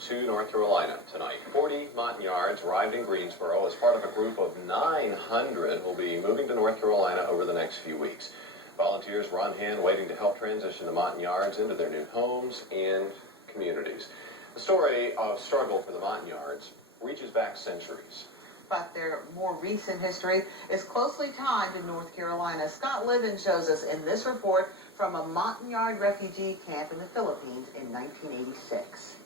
To North Carolina tonight. 40 Montagnards arrived in Greensboro as part of a group of 900 will be moving to North Carolina over the next few weeks. Volunteers were on hand waiting to help transition the Montagnards into their new homes and communities. The story of struggle for the Montagnards reaches back centuries. But their more recent history is closely tied to North Carolina. Scott Livin shows us in this report from a Montagnard refugee camp in the Philippines in 1986.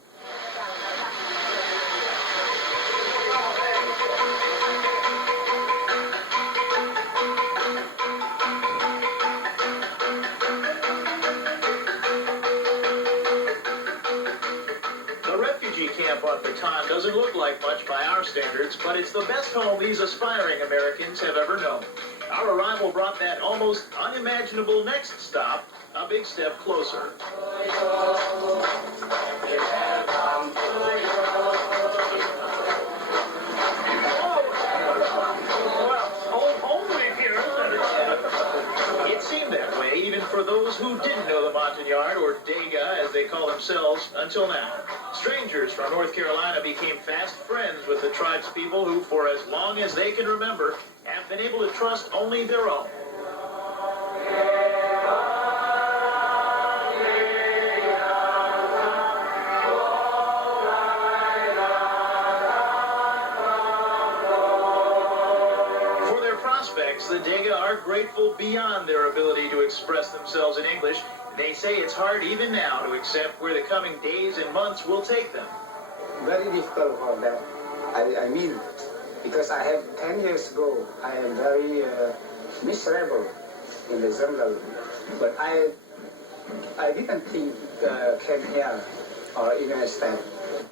The refugee camp at the time doesn't look like much by our standards, but it's the best home these aspiring Americans have ever known. Our arrival brought that almost unimaginable next stop a big step closer. It seemed that way even for those who didn't know the Montagnard, or Dega as they call themselves, until now. Strangers from North Carolina became fast friends with the tribespeople who, for as long as they can remember, have been able to trust only their own. For their prospects, the Dega are grateful beyond their ability to express themselves in English. They say it's hard even now to accept where the coming days and months will take them. Very difficult for them. I mean, because I have 10 years ago, I am very miserable in the jungle. But I didn't think came here or even step.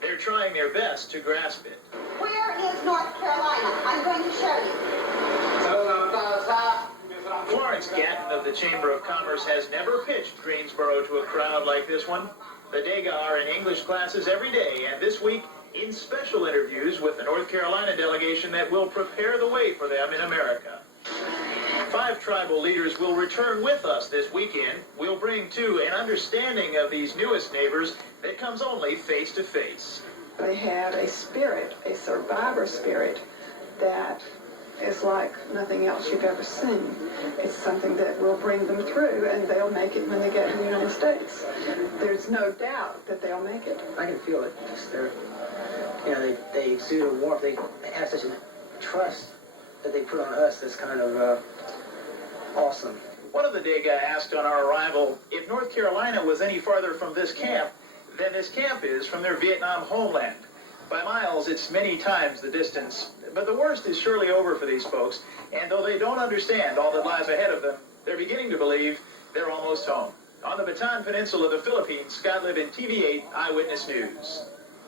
They're trying their best to grasp it. Where is North Carolina? I'm going to show you. Florence Gatton of the Chamber of Commerce has never pitched Greensboro to a crowd like this one. The Dega are in English classes every day, and this week in special interviews with the North Carolina delegation that will prepare the way for them in America. 5 tribal leaders will return with us this weekend. We'll bring, too, an understanding of these newest neighbors that comes only face to face. They have a spirit, a survivor spirit, that is like nothing else you've ever seen. It's something that will bring them through, and they'll make it when they get to the United States. There's no doubt that they'll make it. I can feel it. Just they exude a warmth. They have such a trust that they put on us that's kind of awesome. One of the Dega asked on our arrival if North Carolina was any farther from this camp than this camp is from their Vietnam homeland. By miles, it's many times the distance. But the worst is surely over for these folks, and though they don't understand all that lies ahead of them, they're beginning to believe they're almost home. On the Bataan Peninsula of the Philippines, Scott Livin, TV8 Eyewitness News.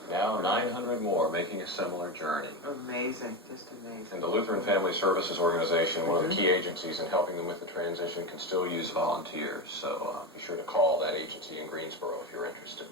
Now 900 more making a similar journey. Amazing, just amazing. And the Lutheran Family Services Organization, one of the key agencies in helping them with the transition, can still use volunteers. So be sure to call that agency in Greensboro if you're interested.